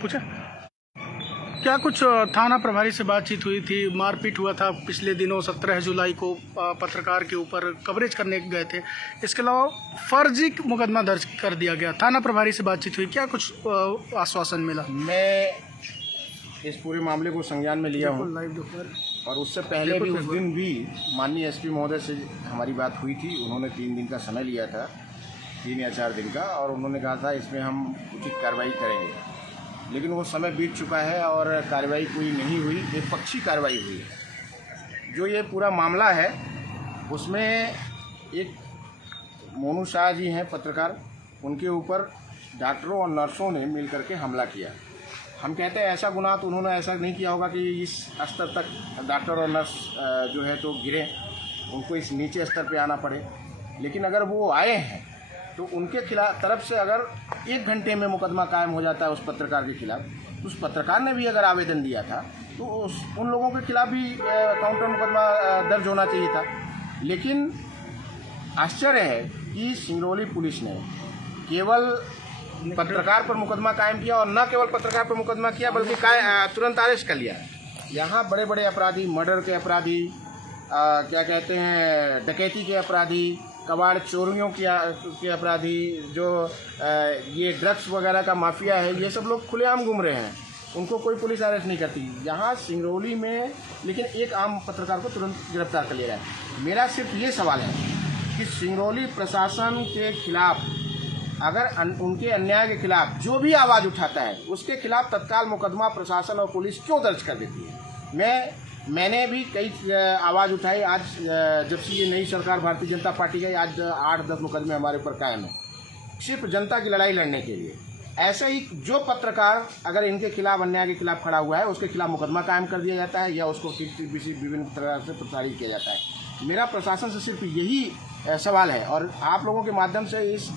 पूछा क्या कुछ थाना प्रभारी से बातचीत हुई थी? मारपीट हुआ था पिछले दिनों 17 जुलाई को, पत्रकार के ऊपर कवरेज करने गए थे। इसके अलावा फर्जी मुकदमा दर्ज कर दिया गया। थाना प्रभारी से बातचीत हुई, क्या कुछ आश्वासन मिला? मैं इस पूरे मामले को संज्ञान में लिया हूँ और उससे पहले भी उस दिन भी माननीय एसपी महोदय से हमारी बात हुई थी। उन्होंने 3 दिन का समय लिया था, 3 या 4 दिन का, और उन्होंने कहा था इसमें हम उचित कार्रवाई करेंगे। लेकिन वो समय बीत चुका है और कार्रवाई कोई नहीं हुई, एकपक्षी कार्रवाई हुई है। जो ये पूरा मामला है उसमें एक मोनू शाह जी हैं पत्रकार, उनके ऊपर डॉक्टरों और नर्सों ने मिल करके हमला किया। हम कहते हैं ऐसा गुनाह तो उन्होंने ऐसा नहीं किया होगा कि इस स्तर तक डॉक्टर और नर्स जो है तो गिरे, उनको इस नीचे स्तर पे आना पड़े। लेकिन अगर वो आए हैं तो उनके खिलाफ तरफ से अगर 1 घंटे में मुकदमा कायम हो जाता है उस पत्रकार के खिलाफ, तो उस पत्रकार ने भी अगर आवेदन दिया था तो उन लोगों के खिलाफ भी काउंटर मुकदमा दर्ज होना चाहिए था। लेकिन आश्चर्य है कि सिंगरौली पुलिस ने केवल पत्रकार पर मुकदमा कायम किया, और न केवल पत्रकार पर मुकदमा किया बल्कि तुरंत अरेस्ट कर लिया। यहाँ बड़े बड़े अपराधी, मर्डर के अपराधी, क्या कहते हैं, डकैती के अपराधी, कबाड़ चोरियों के अपराधी, जो ये ड्रग्स वगैरह का माफिया है, ये सब लोग खुलेआम घूम रहे हैं। उनको कोई पुलिस अरेस्ट नहीं करती। यहाँ सिंगरौली में लेकिन एक आम पत्रकार को तुरंत गिरफ्तार कर लिया है। मेरा सिर्फ ये सवाल है कि सिंगरौली प्रशासन के खिलाफ, अगर उनके अन्याय के खिलाफ जो भी आवाज़ उठाता है उसके खिलाफ तत्काल मुकदमा प्रशासन और पुलिस क्यों दर्ज कर देती है? मैंने भी कई आवाज़ उठाई। आज जब से ये नई सरकार भारतीय जनता पार्टी गई, आज 8-10 मुकदमे हमारे ऊपर कायम है, सिर्फ जनता की लड़ाई लड़ने के लिए। ऐसे ही जो पत्रकार अगर इनके खिलाफ, अन्याय के खिलाफ खड़ा हुआ है, उसके खिलाफ मुकदमा कायम कर दिया जाता है या उसको विभिन्न तरह से प्रसारित किया जाता है। मेरा प्रशासन से सिर्फ यही सवाल है, और आप लोगों के माध्यम से इस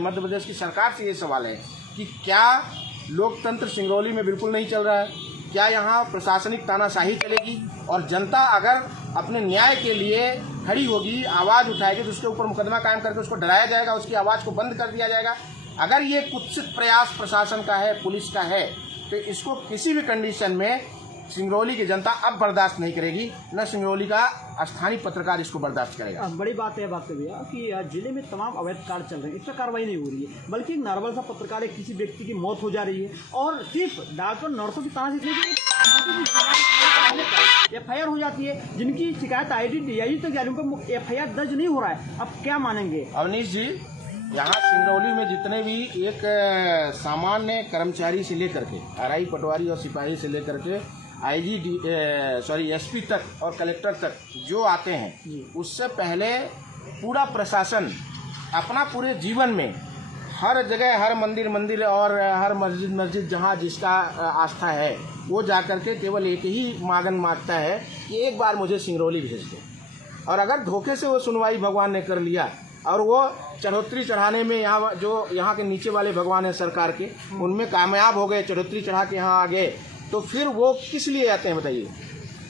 मध्य प्रदेश की सरकार से ये सवाल है कि क्या लोकतंत्र सिंगरौली में बिल्कुल नहीं चल रहा है? क्या यहाँ प्रशासनिक तानाशाही चलेगी? और जनता अगर अपने न्याय के लिए खड़ी होगी, आवाज़ उठाएगी, तो उसके ऊपर मुकदमा कायम करके उसको डराया जाएगा, उसकी आवाज़ को बंद कर दिया जाएगा। अगर ये कुत्सित प्रयास प्रशासन का है, पुलिस का है, तो इसको किसी भी कंडीशन में सिंगरौली की जनता अब बर्दाश्त नहीं करेगी, न सिंगरौली का स्थानीय पत्रकार इसको बर्दाश्त करेगा। बड़ी बात है भैया कि जिले में तमाम अवैध कार्य चल रहे हैं, इस पर कार्रवाई नहीं हो रही है, बल्कि एक नॉर्मल सा पत्रकार है, किसी व्यक्ति की मौत हो जा रही है और सिर्फ डॉक्टर नर्सों की तरह से FIR हो जाती है, जिनकी शिकायत ID DIG तक जा रही है, उन पर FIR दर्ज नहीं हो रहा है। अब क्या मानेंगे? अवनीश जी, यहाँ सिंगरौली में जितने भी एक सामान्य कर्मचारी से लेकर के RI पटवारी और सिपाही से लेकर के SP तक और कलेक्टर तक जो आते हैं, उससे पहले पूरा प्रशासन अपना पूरे जीवन में हर जगह, हर मंदिर और हर मस्जिद जहाँ जिसका आस्था है, वो जाकर के केवल एक ही मांगन मांगता है कि एक बार मुझे सिंगरौली भेज दो। और अगर धोखे से वो सुनवाई भगवान ने कर लिया और वो चढ़ोतरी चढ़ाने में यहाँ के नीचे वाले भगवान हैं सरकार के, उनमें कामयाब हो गए, चढ़ोतरी चढ़ा के यहाँ आ गए, तो फिर वो किस लिए आते हैं बताइए?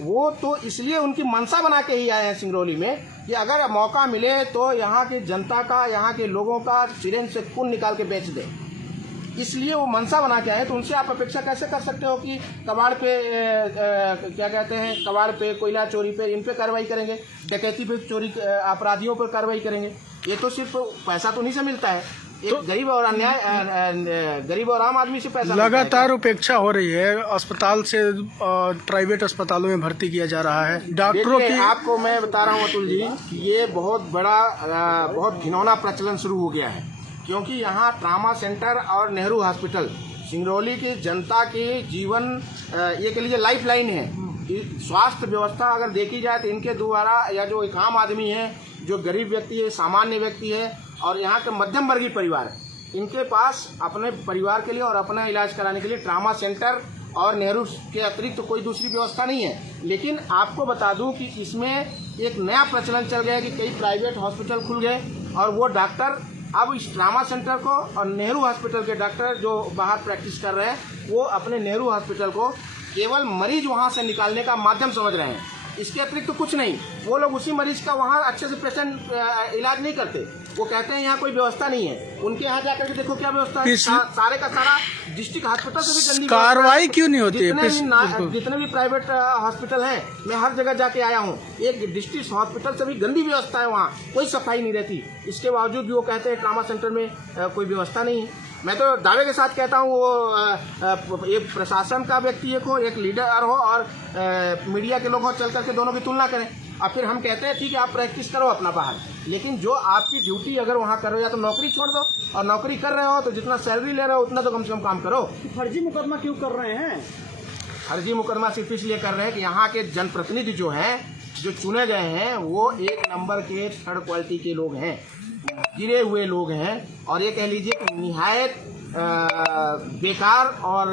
वो तो इसलिए उनकी मनसा बना के ही आए हैं सिंगरौली में कि अगर मौका मिले तो यहाँ की जनता का, यहाँ के लोगों का सिरेंज से खून निकाल के बेच दे, इसलिए वो मनसा बना के आए। तो उनसे आप अपेक्षा कैसे कर सकते हो कि कबाड़ पे क्या कहते हैं, कबाड़ पे, कोयला चोरी पे, इन पे कार्रवाई करेंगे, डकैती पे, चोरी अपराधियों पर कार्रवाई करेंगे? ये तो सिर्फ पैसा तो नहीं से मिलता है, एक गरीब और गरीब और आम आदमी से पैसा लगातार उपेक्षा हो रही है। अस्पताल से प्राइवेट अस्पतालों में भर्ती किया जा रहा है डॉक्टरों की। आपको मैं बता रहा हूँ अतुल जी कि ये बहुत बड़ा, बहुत घिनौना प्रचलन शुरू हो गया है, क्योंकि यहाँ ट्रामा सेंटर और नेहरू हॉस्पिटल सिंगरौली की जनता के जीवन ये के लिए लाइफ लाइन है। स्वास्थ्य व्यवस्था अगर देखी जाए तो इनके द्वारा, या जो एक आम आदमी है, जो गरीब व्यक्ति है, सामान्य व्यक्ति है, और यहाँ के मध्यम वर्गीय परिवार है, इनके पास अपने परिवार के लिए और अपना इलाज कराने के लिए ट्रामा सेंटर और नेहरू के अतिरिक्त तो कोई दूसरी व्यवस्था नहीं है। लेकिन आपको बता दूं कि इसमें एक नया प्रचलन चल गया कि कई प्राइवेट हॉस्पिटल खुल गए और वो डॉक्टर अब इस ट्रामा सेंटर को और नेहरू हॉस्पिटल के डॉक्टर जो बाहर प्रैक्टिस कर रहे हैं, वो अपने नेहरू हॉस्पिटल को केवल मरीज वहाँ से निकालने का माध्यम समझ रहे हैं। इसके अतिरिक्त तो कुछ नहीं। वो लोग उसी मरीज का वहाँ अच्छे से पेशेंट इलाज नहीं करते। वो कहते हैं यहाँ कोई व्यवस्था नहीं है। उनके यहाँ जाकर के देखो क्या व्यवस्था है। सारे का सारा डिस्ट्रिक्ट हॉस्पिटल से भी गंदी कार्रवाई क्यों नहीं होती है? जितने भी प्राइवेट हॉस्पिटल हैं, मैं हर जगह जाके आया हूँ, एक डिस्ट्रिक्ट हॉस्पिटल से भी गंदी व्यवस्था है, वहाँ कोई सफाई नहीं रहती। इसके बावजूद भी वो कहते हैं ट्रामा सेंटर में कोई व्यवस्था नहीं है। मैं तो दावे के साथ कहता हूँ वो एक प्रशासन का व्यक्ति हो, एक लीडर हो और मीडिया के लोग हो, चल करके दोनों की तुलना करें और फिर हम कहते हैं ठीक है आप प्रैक्टिस करो अपना बाहर, लेकिन जो आपकी ड्यूटी अगर वहाँ कर रहे हो या तो नौकरी छोड़ दो, और नौकरी कर रहे हो तो जितना सैलरी ले रहे हो उतना तो कम से कम काम करो। फर्जी मुकदमा क्यों कर रहे हैं? फर्जी मुकदमा सिर्फ इसलिए कर रहे हैं कि यहाँ के जनप्रतिनिधि जो हैं, जो चुने गए हैं, वो एक नंबर के थर्ड क्वालिटी के लोग हैं, गिरे हुए लोग हैं, और ये कह लीजिए कि निहायत बेकार और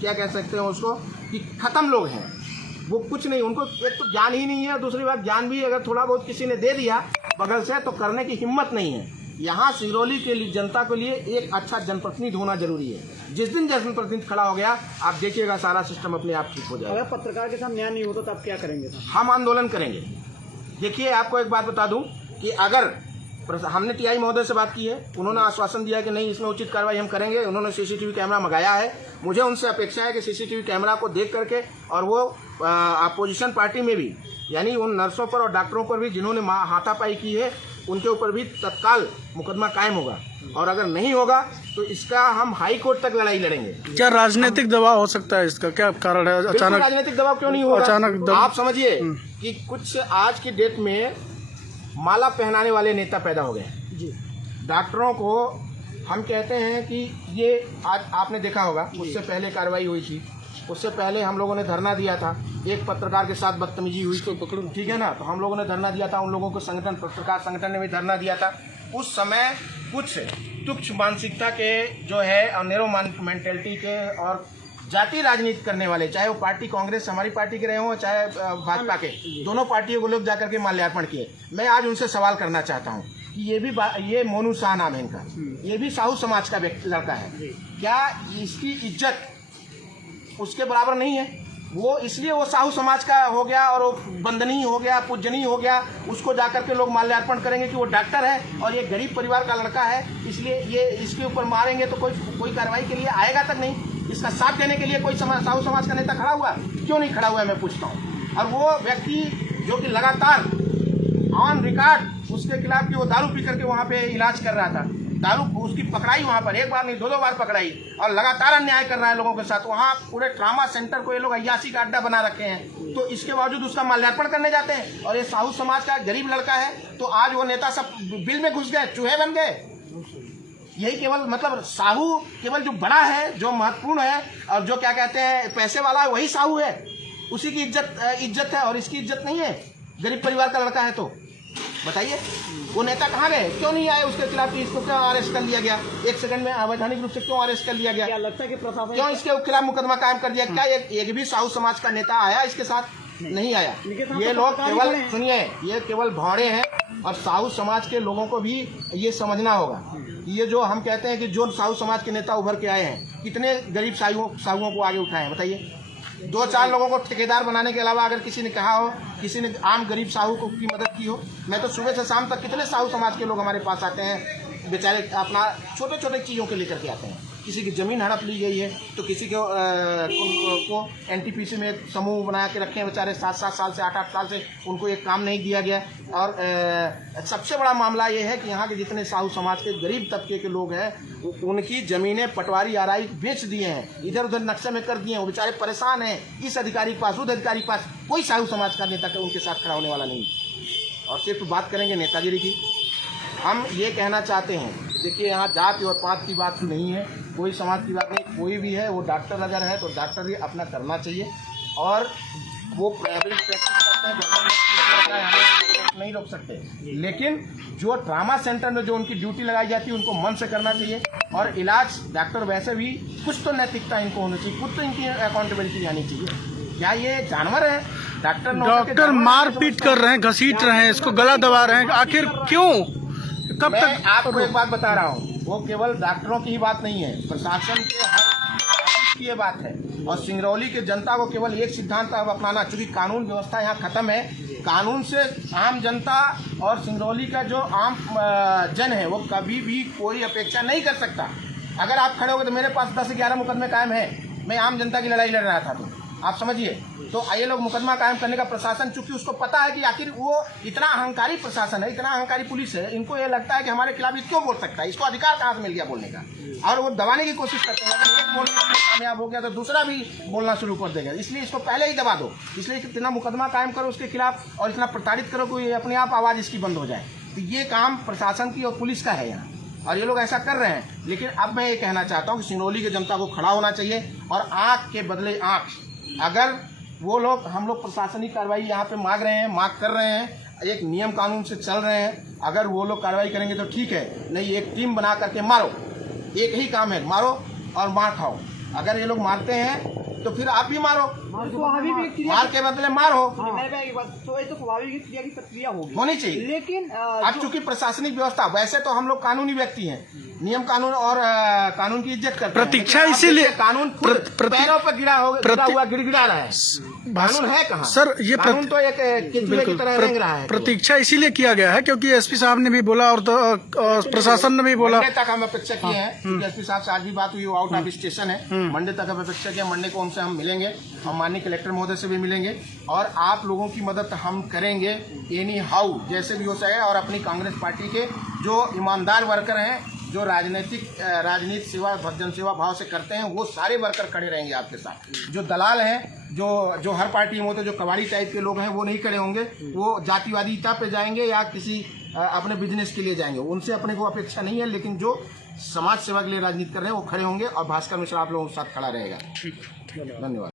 क्या कह सकते हैं उसको कि ख़त्म लोग हैं। वो कुछ नहीं, उनको एक तो ज्ञान ही नहीं है, दूसरी बात ज्ञान भी अगर थोड़ा बहुत किसी ने दे दिया बगल से तो करने की हिम्मत नहीं है। यहाँ सिरौली के लिए जनता के लिए एक अच्छा जनप्रतिनिधि होना जरूरी है। जिस दिन जनप्रतिनिधि खड़ा हो गया आप देखिएगा सारा सिस्टम अपने आप ठीक हो जाएगा। अगर पत्रकार के साथ न्याय नहीं होता तो आप क्या करेंगे? हम आंदोलन करेंगे। देखिए आपको एक बात बता दूं कि अगर हमने टीआई महोदय से बात की है, उन्होंने आश्वासन दिया कि नहीं इसमें उचित कार्रवाई हम करेंगे। उन्होंने सीसीटीवी कैमरा मंगाया है। मुझे उनसे अपेक्षा है कि सीसीटीवी कैमरा को देख करके और वो अपोजिशन पार्टी में भी, यानी उन नर्सों पर और डॉक्टरों पर भी जिन्होंने हाथापाई की है, उनके ऊपर भी तत्काल मुकदमा कायम होगा। और अगर नहीं होगा तो इसका हम हाई कोर्ट तक लड़ाई लड़ेंगे। क्या राजनीतिक दबाव हो सकता है? इसका क्या कारण है? अचानक राजनीतिक दबाव क्यों नहीं होगा? अचानक आप समझिए कि कुछ आज की डेट में माला पहनाने वाले नेता पैदा हो गए जी। डॉक्टरों को हम कहते हैं कि ये आज आपने देखा होगा, उससे पहले कार्रवाई हुई थी, उससे पहले हम लोगों ने धरना दिया था, एक पत्रकार के साथ बदतमीजी हुई थी, ठीक है ना, तो हम लोगों ने धरना दिया था, उन लोगों को संगठन पत्रकार संगठन ने भी धरना दिया था। उस समय कुछ तुच्छ मानसिकता के जो है और नैरो मेंटेलिटी के और जाति राजनीति करने वाले, चाहे वो पार्टी कांग्रेस हमारी पार्टी के रहे हों चाहे भाजपा के, दोनों पार्टियों को लोग जाकर के माल्यार्पण किए। मैं आज उनसे सवाल करना चाहता हूँ कि ये मोनू शाह नाम है इनका, ये भी साहू समाज का लड़का है, क्या इसकी इज्जत उसके बराबर नहीं है? वो इसलिए वो साहू समाज का हो गया और वो वंदनीय हो गया, पूजनीय हो गया, उसको जाकर के लोग माल्यार्पण करेंगे कि वो डॉक्टर है और ये गरीब परिवार का लड़का है, इसलिए ये इसके ऊपर मारेंगे तो कोई कार्रवाई के लिए आएगा तक नहीं। इसका साथ देने के लिए कोई साहू समाज का नेता खड़ा हुआ? क्यों नहीं खड़ा हुआ है मैं पूछता हूँ। और वो व्यक्ति जो कि लगातार ऑन रिकॉर्ड उसके खिलाफ कि वो दारू पी करके वहाँ पे इलाज कर रहा था, दारू उसकी पकड़ाई वहाँ पर, एक बार नहीं दो बार पकड़ाई, और लगातार अन्याय कर रहा है लोगों के साथ। वहाँ पूरे ट्रामा सेंटर को ये लोग अय्यासी का अड्डा बना रखे हैं, तो इसके बावजूद उसका माल्यार्पण करने जाते हैं। और ये साहू समाज का गरीब लड़का है, तो आज वो नेता सब बिल में घुस गए, चूहे बन गए। यही केवल मतलब साहू केवल जो बड़ा है, जो महत्वपूर्ण है और जो क्या कहते हैं पैसे वाला है, वही साहू है, उसी की इज्जत है और इसकी इज्जत नहीं है। गरीब परिवार का लड़का है तो बताइए वो नेता कहाँ गए? क्यों नहीं आए उसके खिलाफ? इसको क्यों अरेस्ट कर लिया गया? एक सेकंड में अवैधानिक रूप से क्यों अरेस्ट कर लिया गया? क्या लगता है कि प्रशासन क्यों इसके खिलाफ मुकदमा कायम कर दिया? क्या एक भी साहू समाज का नेता आया इसके साथ? नहीं आया। ये लोग केवल सुनिए, ये केवल भौड़े हैं और साहू समाज के लोगों को भी ये समझना होगा। ये जो हम कहते हैं कि जो साहू समाज के नेता उभर के आए हैं, कितने गरीब साहुओं को आगे उठाए हैं बताइए? 2-4 लोगों को ठेकेदार बनाने के अलावा अगर किसी ने कहा हो, किसी ने आम गरीब साहू को की मदद की हो? मैं तो सुबह से शाम तक कितने साहू समाज के लोग हमारे पास आते हैं, बेचारे अपना छोटे छोटे चीज़ों के लेकर के आते हैं। किसी की ज़मीन हड़प ली गई है तो किसी को एनटीपीसी में समूह बना के रखे हैं बेचारे, 7-7 साल से 8-8 साल से उनको एक काम नहीं दिया गया। और सबसे बड़ा मामला ये है कि यहाँ के जितने साहू समाज के गरीब तबके के लोग हैं, उनकी ज़मीनें पटवारी आरआई बेच दिए हैं, इधर उधर नक्शे में कर दिए हैं। वो बेचारे परेशान हैं, इस अधिकारी के पास उस अधिकारी के पास कोई साहू समाज का नेता उनके साथ खड़ा होने वाला नहीं। और सिर्फ बात करेंगे नेतागिरी की। हम ये कहना चाहते हैं, देखिए यहाँ जाति और पात की बात नहीं है, कोई समाज की बात नहीं, कोई भी है वो डॉक्टर अगर है तो डॉक्टर ही अपना करना चाहिए। और वो प्राइवेट प्रैक्टिस करते हैं, गवर्नमेंट नहीं रोक सकते, लेकिन जो ट्रामा सेंटर में जो उनकी ड्यूटी लगाई जाती है उनको मन से करना चाहिए। और इलाज डॉक्टर वैसे भी कुछ तो नैतिकता इनको होनी चाहिए, कुछ तो इनकी अकाउंटेबिलिटी आनी चाहिए। क्या ये जानवर है? डॉक्टर मारपीट कर रहे हैं, घसीट रहे हैं, इसको गला दबा रहे हैं, आखिर क्यों? कब मैं तक? आपको एक बात बता रहा हूँ, वो केवल डॉक्टरों की ही बात नहीं है, प्रशासन के हर ये बात है। और सिंगरौली के जनता को केवल एक सिद्धांत अब अपनाना, चूंकि कानून व्यवस्था यहाँ खत्म है, कानून से आम जनता और सिंगरौली का जो आम जन है वो कभी भी कोई अपेक्षा नहीं कर सकता। अगर आप खड़े हो गए तो मेरे पास 10-11 मुकदमे कायम है, मैं आम जनता की लड़ाई लड़ रहा था, तो आप समझिए। तो ये लोग मुकदमा कायम करने का प्रशासन, चूंकि उसको पता है कि आखिर वो इतना अहंकारी प्रशासन है, इतना अहंकारी पुलिस है, इनको ये लगता है कि हमारे खिलाफ ये क्यों बोल सकता है, इसको अधिकार कहाँ से मिल गया बोलने का, और वो दबाने की कोशिश करते हैं। अगर एक बोलने में कामयाब हो गया तो दूसरा भी बोलना शुरू कर देगा, इसलिए इसको पहले ही दबा दो। इसलिए इतना मुकदमा कायम करो उसके खिलाफ और इतना प्रताड़ित करो कि अपने आप आवाज़ इसकी बंद हो जाए। तो ये काम प्रशासन की और पुलिस का है यहाँ, और ये लोग ऐसा कर रहे हैं। लेकिन अब मैं ये कहना चाहता हूँ कि सिंगरौली की जनता को खड़ा होना चाहिए और आँख के बदले आँख। अगर वो लोग, हम लोग प्रशासनिक कार्रवाई यहाँ पे मांग रहे हैं, मांग कर रहे हैं, एक नियम कानून से चल रहे हैं, अगर वो लोग कार्रवाई करेंगे तो ठीक है, नहीं एक टीम बना करके मारो। एक ही काम है, मारो और मार खाओ। अगर ये लोग मारते हैं तो फिर आप भी मारो, मार के बदले मारो। तो ये तो स्वाभाविक क्रिया की प्रक्रिया होनी चाहिए। लेकिन अब चूंकि प्रशासनिक व्यवस्था, वैसे तो हम लोग कानूनी व्यक्ति हैं, नियम कानून और कानून की इज्जत करते हैं। प्रतीक्षा इसीलिए कानून पैरों पर गिरा हुआ गिड़गिड़ा रहा है। कानून है कहाँ सर? ये कानून तो एक केचुए की तरह रेंग रहा है। प्रतीक्षा इसीलिए किया गया है क्योंकि एसपी साहब ने भी बोला और प्रशासन ने भी बोला। मंडे तक हम अपेक्षा किए हैं, एसपी साहब से आज भी बात हुई, आउट ऑफ स्टेशन है, मंडे तक हम अपेक्षा किया। मंडे को उनसे हम मिलेंगे, हम माननीय कलेक्टर महोदय से भी मिलेंगे और आप लोगों की मदद हम करेंगे एनी हाउ, जैसे भी हो सके। और अपनी कांग्रेस पार्टी के जो ईमानदार वर्कर हैं, जो राजनीति सेवा जन सेवा भाव से करते हैं, वो सारे वर्कर खड़े रहेंगे आपके साथ। जो दलाल हैं, जो हर पार्टी में होते, जो कबाड़ी टाइप के लोग हैं, वो नहीं खड़े होंगे। वो जातिवादिता पे जाएंगे या किसी अपने बिजनेस के लिए जाएंगे, उनसे अपने को अपेक्षा नहीं है। लेकिन जो समाज सेवा के लिए राजनीति कर रहे हैं वो खड़े होंगे और भास्कर मिश्रा आप लोगों के साथ खड़ा रहेगा। धन्यवाद।